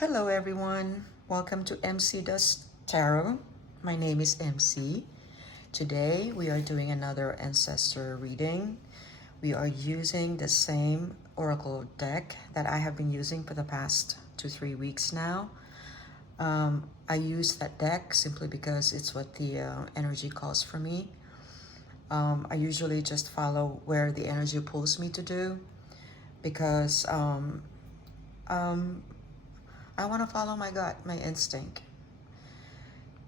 Hello everyone, welcome to MC Does Tarot. My name is MC. Today we are doing another ancestor reading. We are using the same oracle deck that I have been using for the past 2-3 weeks now. I use that deck simply because it's what the energy calls for me. I usually just follow where the energy pulls me to do because I want to follow my gut, my instinct.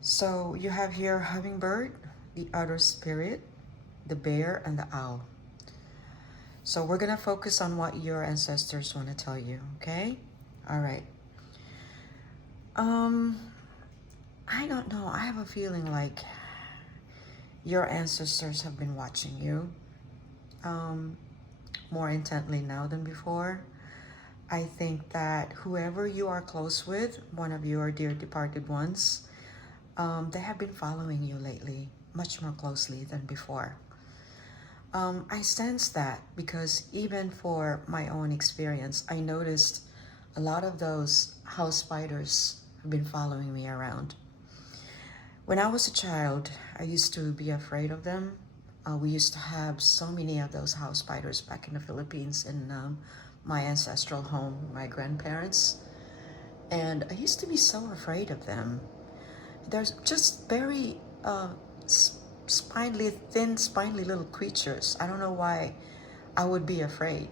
So you have here hummingbird, the outer spirit, the bear, and the owl. So we're going to focus on what your ancestors want to tell you, okay? All right. I don't know. I have a feeling like your ancestors have been watching you more intently now than before. I think that whoever you are close with, one of your dear departed ones, they have been following you lately much more closely than before. I sense that because even for my own experience, I noticed a lot of those house spiders have been following me around. When I was a child, I used to be afraid of them. We used to have so many of those house spiders back in the Philippines in my ancestral home, my grandparents. And I used to be so afraid of them. They're just very thin, spindly little creatures. I don't know why I would be afraid.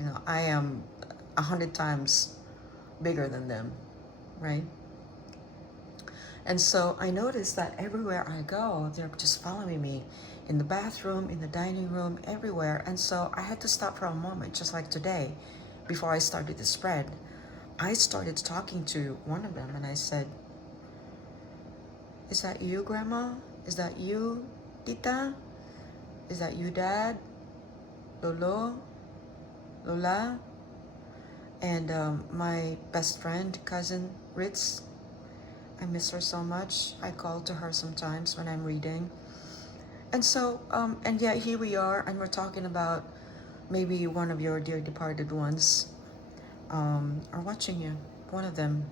You know, I am 100 times bigger than them, right? And so I noticed that everywhere I go, they're just following me in the bathroom, in the dining room, everywhere. And so I had to stop for a moment, just like today, before I started the spread. I started talking to one of them and I said, "Is that you, Grandma? Is that you, Tita? Is that you, Dad? Lolo? Lola?" And my best friend, cousin Ritz, I miss her so much. I call to her sometimes when I'm reading. And so, and yet here we are, and we're talking about maybe one of your dear departed ones are watching you. One of them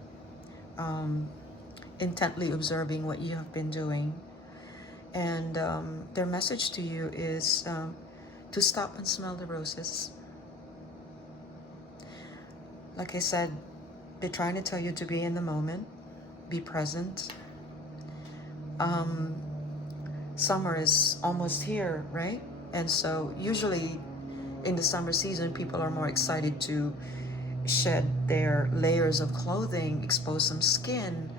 intently observing what you have been doing. And their message to you is to stop and smell the roses. Like I said, they're trying to tell you to be in the moment, be present. Summer is almost here, right? And so usually in the summer season, people are more excited to shed their layers of clothing, expose some skin,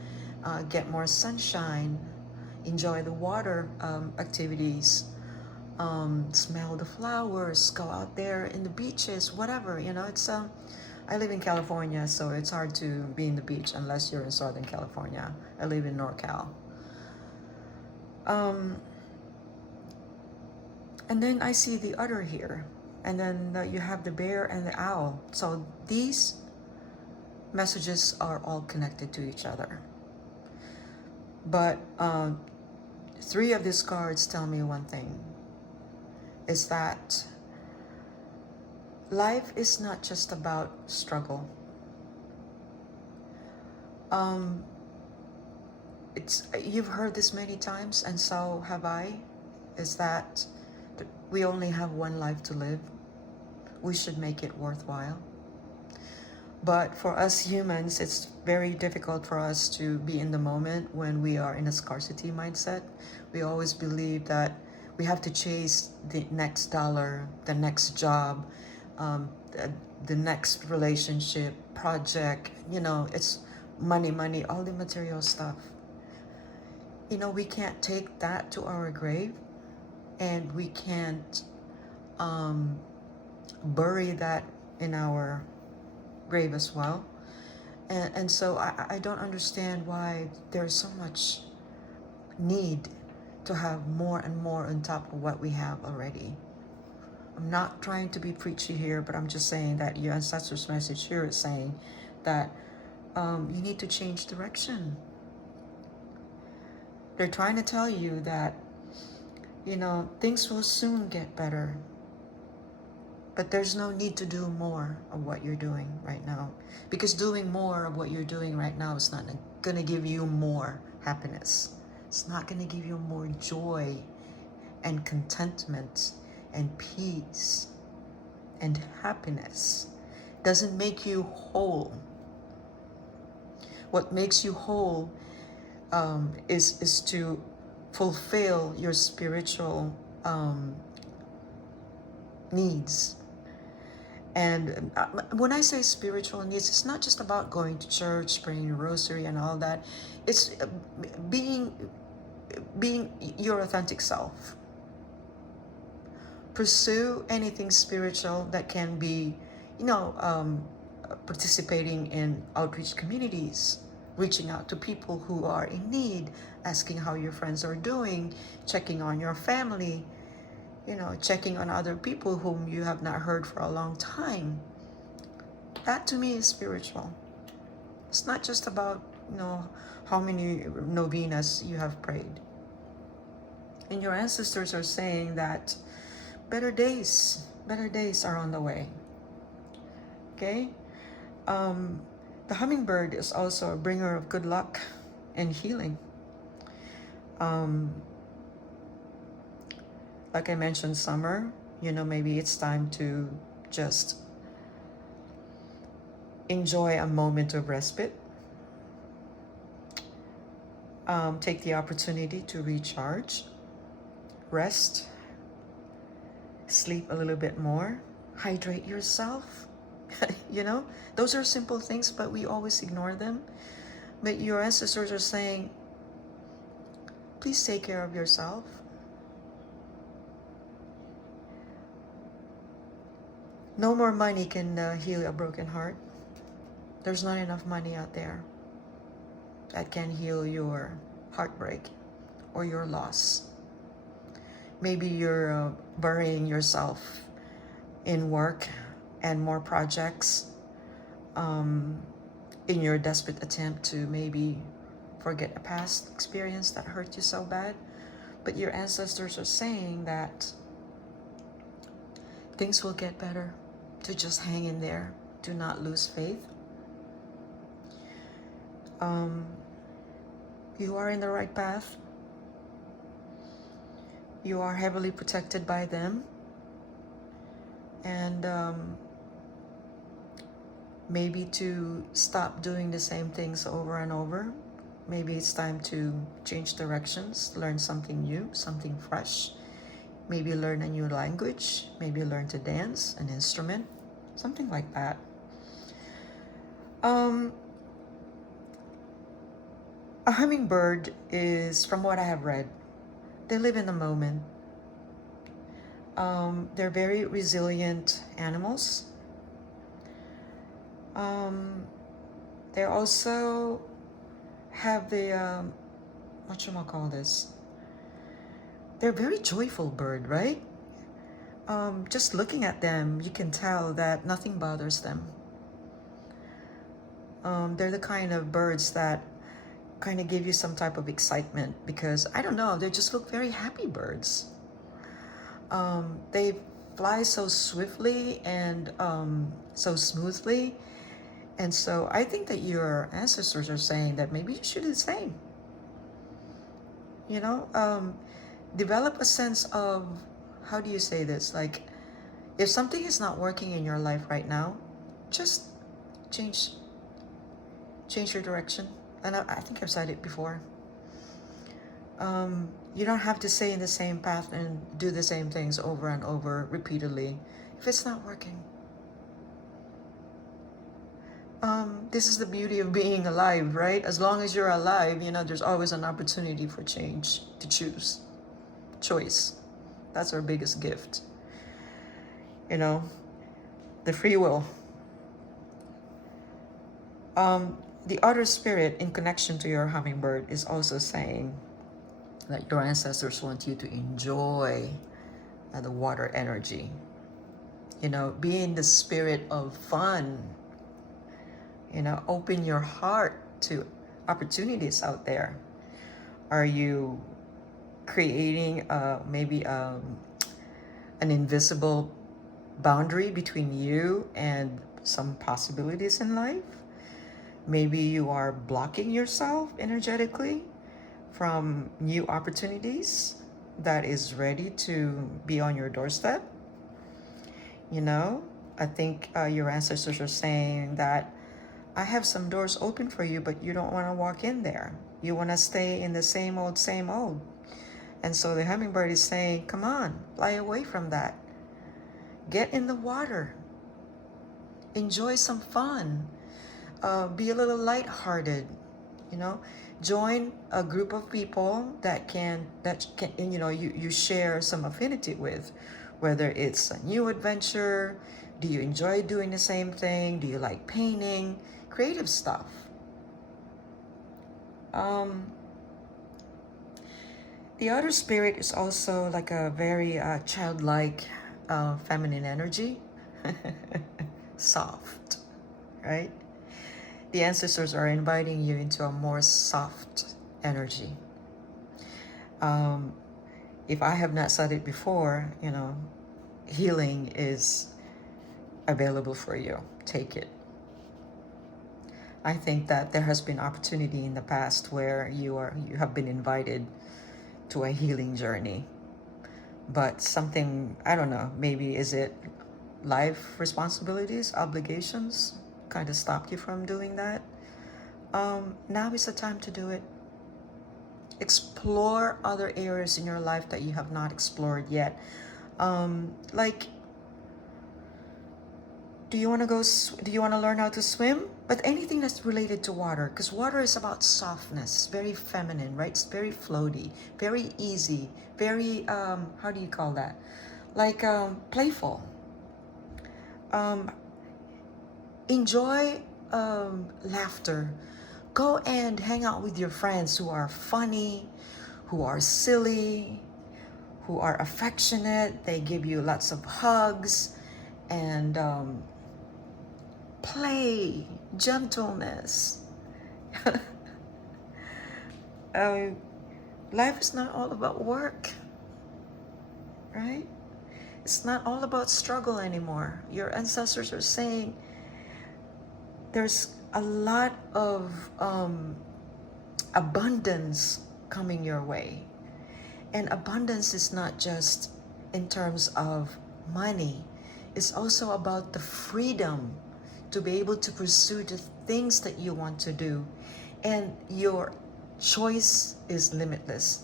get more sunshine, enjoy the water activities, smell the flowers, go out there in the beaches, whatever. You know, it's I live in California, so it's hard to be in the beach unless you're in Southern California. I live in NorCal. And then I see the other here. And then you have the bear and the owl. So these messages are all connected to each other. But 3 of these cards tell me one thing. Is that life is not just about struggle. You've heard this many times, and so have I, is that we only have one life to live. We should make it worthwhile. But for us humans, it's very difficult for us to be in the moment when we are in a scarcity mindset. We always believe that we have to chase the next dollar, the next job, the next relationship, project. You know, it's money, all the material stuff. You know, we can't take that to our grave, and we can't bury that in our grave as well. And so I don't understand why there's so much need to have more and more on top of what we have already. I'm not trying to be preachy here, but I'm just saying that your ancestors' message here is saying that you need to change direction. They're trying to tell you that, you know, things will soon get better. But there's no need to do more of what you're doing right now. Because doing more of what you're doing right now is not going to give you more happiness. It's not going to give you more joy and contentment and peace and happiness. It doesn't make you whole. What makes you whole is to fulfill your spiritual needs. And when I say spiritual needs, it's not just about going to church, praying the rosary and all that. It's being your authentic self. Pursue anything spiritual that can be, participating in outreach communities, reaching out to people who are in need, asking how your friends are doing, checking on your family, checking on other people whom you have not heard for a long time. That to me is spiritual. It's not just about, how many novenas you have prayed. And your ancestors are saying that better days are on the way. Okay? The hummingbird is also a bringer of good luck and healing. Like I mentioned, summer, maybe it's time to just enjoy a moment of respite. Take the opportunity to recharge, rest, sleep a little bit more, hydrate yourself. Those are simple things, but we always ignore them. But your ancestors are saying, please take care of yourself. No more money can heal a broken heart. There's not enough money out there that can heal your heartbreak or your loss. Maybe you're burying yourself in work and more projects in your desperate attempt to maybe forget a past experience that hurt you so bad. But your ancestors are saying that things will get better. To just hang in there. Do not lose faith. You are in the right path. You are heavily protected by them. And maybe to stop doing the same things over and over. Maybe it's time to change directions, learn something new, something fresh. Maybe learn a new language. Maybe learn to dance, an instrument, something like that. A hummingbird is, from what I have read, they live in the moment. They're very resilient animals. They also have the, they're a very joyful bird, right? Just looking at them, you can tell that nothing bothers them. They're the kind of birds that kind of give you some type of excitement because, I don't know, they just look very happy birds. They fly so swiftly and so smoothly. And so I think that your ancestors are saying that maybe you should do the same. Develop a sense of, how do you say this? Like, if something is not working in your life right now, just change your direction. And I think I've said it before. You don't have to stay in the same path and do the same things over and over repeatedly if it's not working. This is the beauty of being alive, right? As long as you're alive, there's always an opportunity for change, to choose. Choice. That's our biggest gift. The free will. The other spirit in connection to your hummingbird is also saying that your ancestors want you to enjoy the water energy. Be in the spirit of fun. Open your heart to opportunities out there. Are you creating maybe an invisible boundary between you and some possibilities in life. Maybe you are blocking yourself energetically from new opportunities that is ready to be on your doorstep. You know, I think your ancestors are saying that I have some doors open for you, but you don't want to walk in there. You want to stay in the same old, same old. And so the hummingbird is saying, come on, fly away from that. Get in the water. Enjoy some fun. Be a little lighthearted. You know, join a group of people that can you know, you share some affinity with, whether it's a new adventure. Do you enjoy doing the same thing? Do you like painting? Creative stuff. The other spirit is also like a very childlike feminine energy. Soft, right? The ancestors are inviting you into a more soft energy. If I have not said it before, you know, healing is available for you. Take it. I think that there has been opportunity in the past where you have been invited to a healing journey, but something, I don't know, maybe is it life responsibilities, obligations kind of stopped you from doing that. Now is the time to do it. Explore other areas in your life that you have not explored yet. Like, do you want to learn how to swim? But anything that's related to water, because water is about softness, very feminine, right? It's very floaty, very easy, very how do you call that? Like playful. Enjoy laughter. Go and hang out with your friends who are funny, who are silly, who are affectionate. They give you lots of hugs and play, gentleness. Life is not all about work, right? It's not all about struggle anymore. Your ancestors are saying there's a lot of abundance coming your way. And abundance is not just in terms of money. It's also about the freedom to be able to pursue the things that you want to do. And your choice is limitless.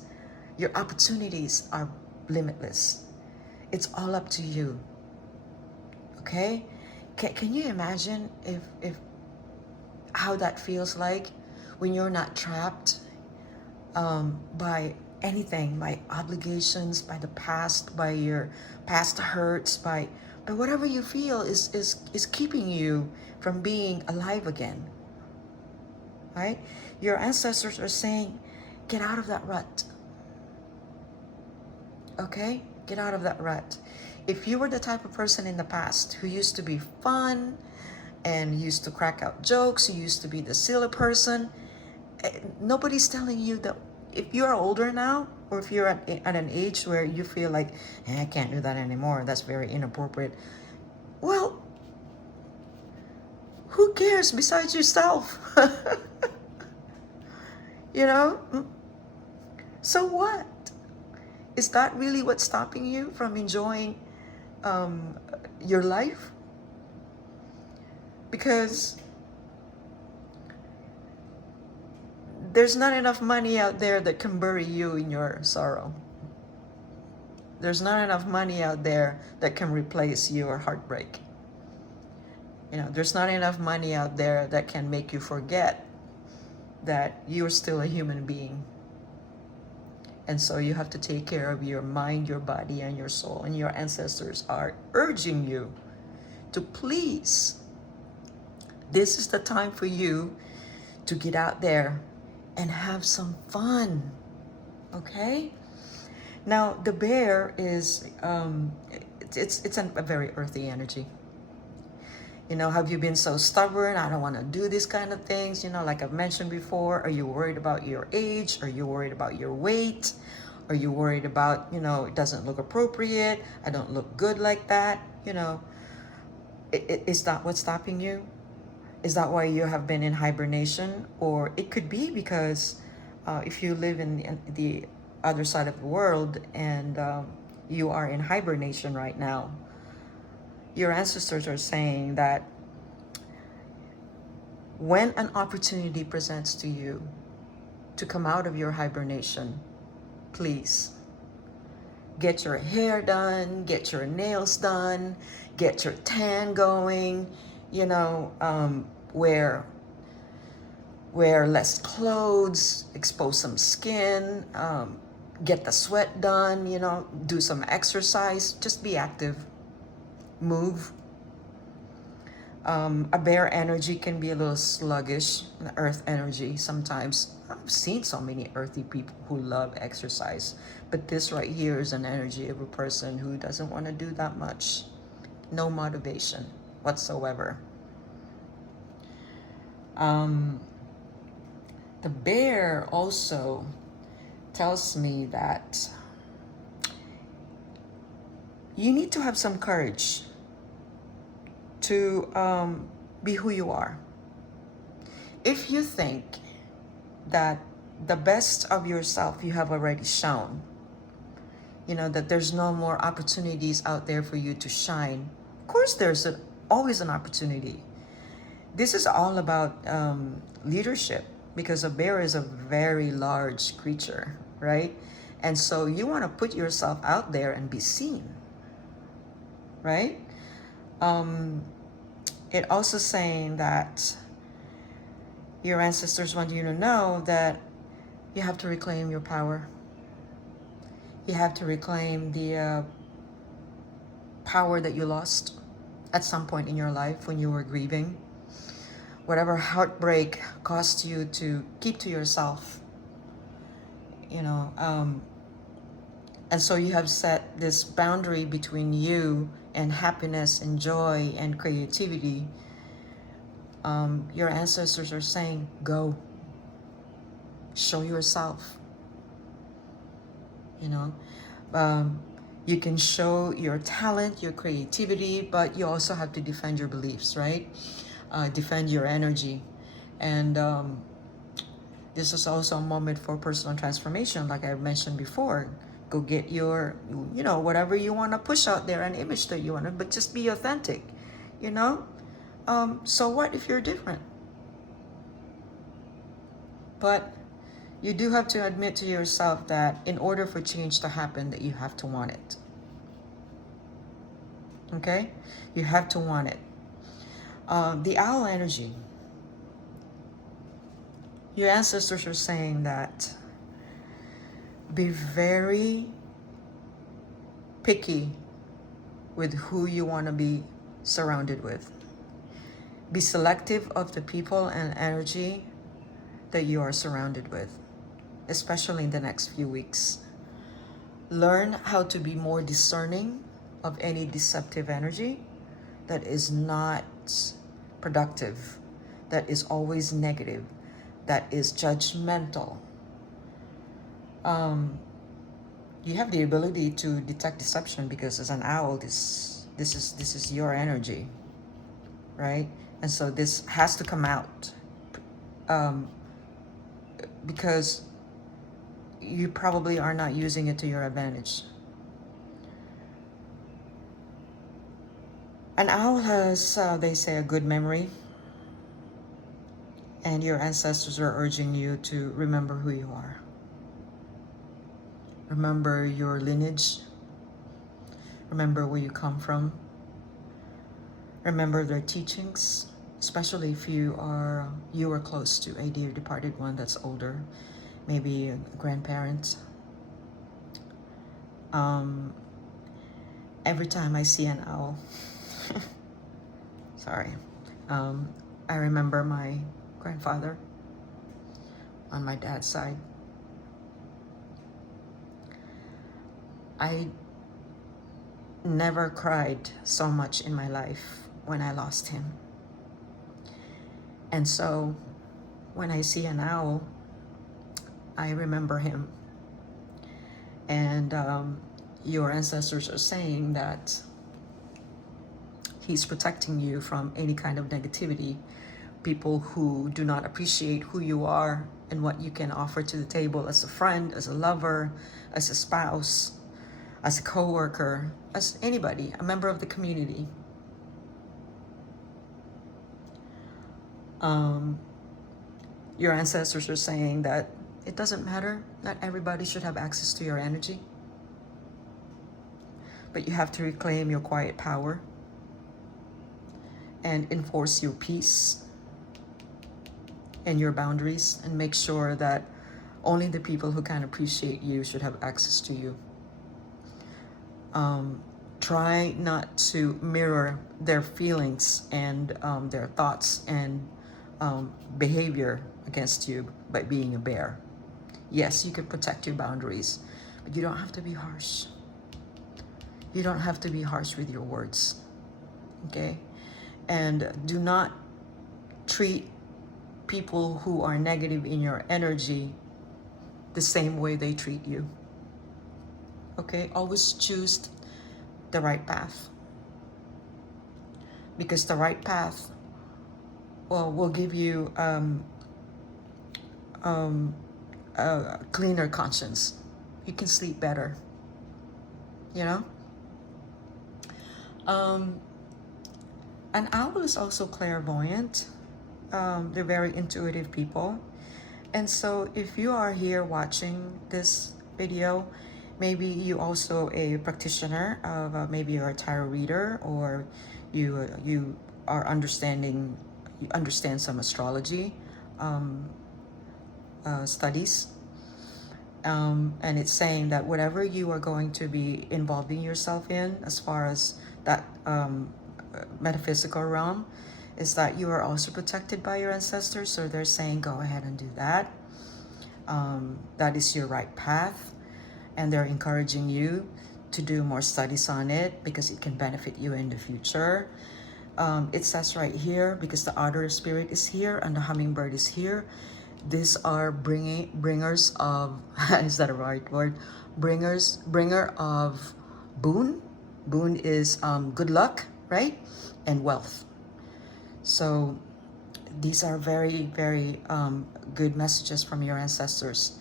Your opportunities are limitless. It's all up to you. Okay? Can you imagine if how that feels like when you're not trapped by anything, by obligations, by the past, by your past hurts, by whatever you feel is keeping you from being alive again, right? Your ancestors are saying, get out of that rut, okay? Get out of that rut. If you were the type of person in the past who used to be fun and used to crack out jokes, who used to be the silly person, nobody's telling you that. If you're older now, or if you're at an age where you feel like, I can't do that anymore, that's very inappropriate. Well, who cares besides yourself? You know? So what? Is that really what's stopping you from enjoying your life? Because there's not enough money out there that can bury you in your sorrow. There's not enough money out there that can replace your heartbreak. You know, there's not enough money out there that can make you forget that you're still a human being. And so you have to take care of your mind, your body, and your soul. And your ancestors are urging you to please. This is the time for you to get out there and have some fun, okay? Now the bear is it's a very earthy energy. You know, have you been so stubborn? I don't want to do these kind of things. You know, like I've mentioned before, are you worried about your age? Are you worried about your weight? Are you worried about, you know, it doesn't look appropriate? I don't look good like that. You know, is that what's stopping you? Is that why you have been in hibernation? Or it could be because if you live in the other side of the world and you are in hibernation right now, your ancestors are saying that when an opportunity presents to you to come out of your hibernation, please get your hair done, get your nails done, get your tan going, you know, wear less clothes, expose some skin, get the sweat done, you know, do some exercise, just be active, move. A bear energy can be a little sluggish, the earth energy sometimes. I've seen so many earthy people who love exercise, but this right here is an energy of a person who doesn't want to do that much. No motivation whatsoever. The bear also tells me that you need to have some courage to be who you are. If you think that the best of yourself you have already shown, you know, that there's no more opportunities out there for you to shine, of course there's always an opportunity. This is all about leadership, because a bear is a very large creature, right? And so you want to put yourself out there and be seen, right? It also saying that your ancestors want you to know that you have to reclaim your power. You have to reclaim the power that you lost at some point in your life when you were grieving. Whatever heartbreak caused you to keep to yourself, you know. And so you have set this boundary between you and happiness and joy and creativity. Your ancestors are saying, go. Show yourself. You know, you can show your talent, your creativity, but you also have to defend your beliefs, right? Defend your energy. And this is also a moment for personal transformation, like I mentioned before. Go get your, you know, whatever you want to push out there, an image that you want to, but just be authentic, you know? So what if you're different? But you do have to admit to yourself that in order for change to happen, that you have to want it. Okay? You have to want it. The owl energy. Your ancestors are saying that be very picky with who you want to be surrounded with. Be selective of the people and energy that you are surrounded with, especially in the next few weeks. Learn how to be more discerning of any deceptive energy that is not productive, that is always negative, that is judgmental. You have the ability to detect deception, because as an owl, this is your energy, right? And so this has to come out, because you probably are not using it to your advantage. An owl has, they say, a good memory, and your ancestors are urging you to remember who you are. Remember your lineage. Remember where you come from. Remember their teachings, especially if you are close to a dear departed one that's older, maybe a grandparent. Every time I see an owl, sorry, I remember my grandfather on my dad's side. I never cried so much in my life when I lost him. And so when I see an owl, I remember him. And your ancestors are saying that He's protecting you from any kind of negativity, people who do not appreciate who you are and what you can offer to the table as a friend, as a lover, as a spouse, as a co-worker, as anybody, a member of the community. Your ancestors are saying that it doesn't matter. Not everybody should have access to your energy. But you have to reclaim your quiet power and enforce your peace and your boundaries, and make sure that only the people who can appreciate you should have access to you. Try not to mirror their feelings and their thoughts and behavior against you by being a bear. Yes, you can protect your boundaries, but you don't have to be harsh. You don't have to be harsh with your words, okay? And do not treat people who are negative in your energy the same way they treat you, okay? Always choose the right path, because the right path, well, will give you a cleaner conscience. You can sleep better, you know? An owl is also clairvoyant. They're very intuitive people. And so if you are here watching this video, maybe you also a practitioner of maybe you're a tarot reader, or you are you understand some astrology studies. And it's saying that whatever you are going to be involving yourself in as far as that metaphysical realm, is that you are also protected by your ancestors. So they're saying go ahead and do that. That is your right path, and they're encouraging you to do more studies on it because it can benefit you in the future. It says right here, because the otter spirit is here and the hummingbird is here, these are bringers of is that a right word? Bringer of boon. Boon is good luck, right? And wealth. So these are very, very good messages from your ancestors.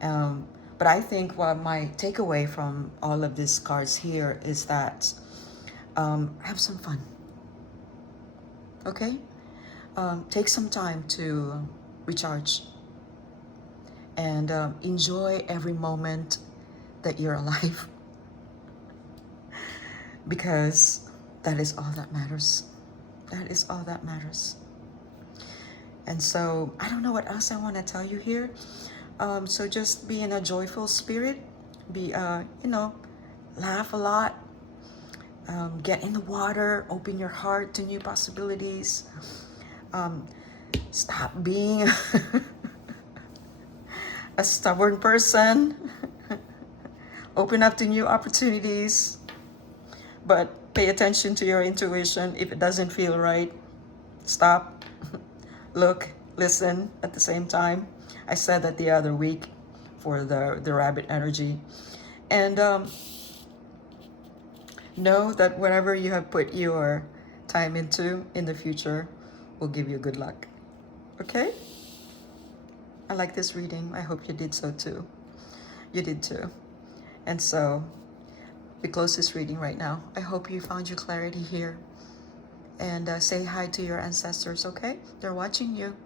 But I think what my takeaway from all of these cards here is that have some fun. Okay? Take some time to recharge and enjoy every moment that you're alive, because that is all that matters. That is all that matters. And so I don't know what else I want to tell you here. So just be in a joyful spirit. Be, laugh a lot. Get in the water. Open your heart to new possibilities. Stop being a stubborn person. Open up to new opportunities. But pay attention to your intuition. If it doesn't feel right, stop. Look, listen at the same time. I said that the other week for the rabbit energy. And know that whatever you have put your time into in the future will give you good luck. Okay? I like this reading. I hope you did so too. You did too. And so we close this reading right now. I hope you found your clarity here. And say hi to your ancestors, okay? They're watching you.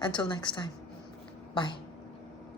Until next time. Bye.